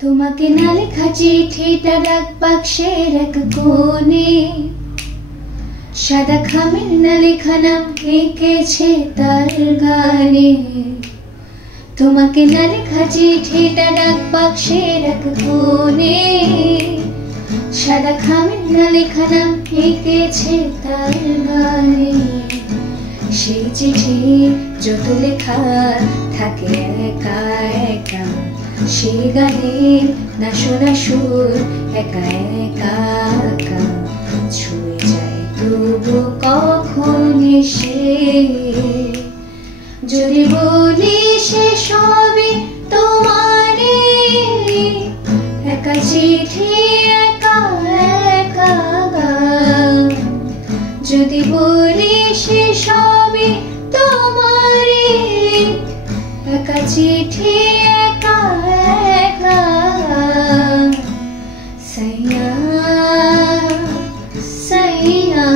তোমাকে না লেখা চিঠিটা ডাক বাক্সের এক কোণে, সাদা খামের না লেখা নাম এঁকেছে তার গানে। তোমাকে না লেখা চিঠিটা ডাক বাক্সের এক কোণে, সাদা খামের না লেখা নাম এঁকেছে তার গানে। সেই চিঠি যত লেখা থাকে একা একা, সেই গানের না শোনা সুর একা একা একা ছুঁয়ে যায় তবু কখন এসে। যদি বলি সে সবই তোমারে, একা চিঠি একা একা গান। যদি বলি সে সবই তোমারে, একা চিঠি একা একা গান। সাইয়া সাইয়া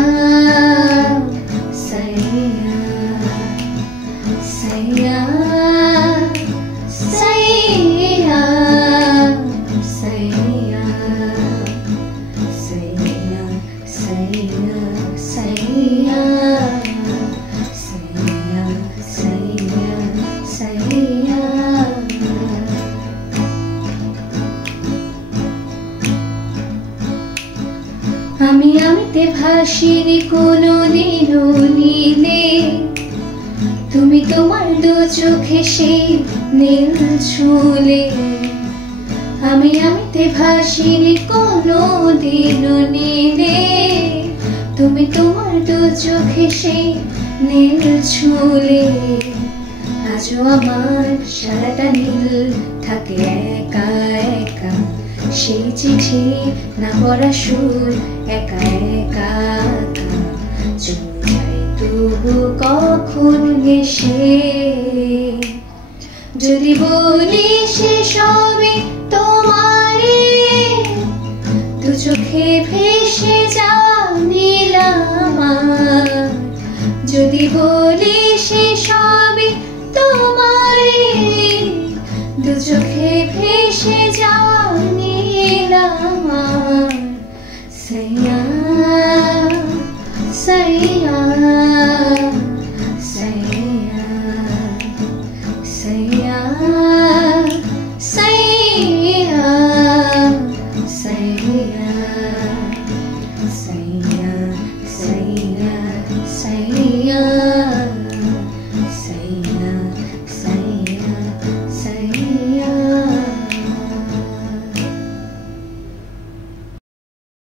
সাইয়া সাইয়া সাইয়া সাইয়া সাইয়া সাইয়া সাইয়া সাইয়া সাইয়া সাইয়া। আমি আমিতে ভাসিনি কোনোদিনও নীলে, তুমি তোমার দু চোখে সেই নীল ছুলে। আমি আমিতে ভাসিনি কোনোদিনও নীলে, তুমি তোমার দু চোখে সেই নীল ছুলে। আজও আমার সারাটা নীল থাকে একা একা, সেই চিঠি না পড়া সুর একা একা একা চলে যায় তবু কখন এসে। যদি বলি সে সবই তোমারে, দু চোখে ভেসে যাওয়া নীল আমার। যদি বলি সে সবই তোমারে, দু চোখে ভেসে যাওয়া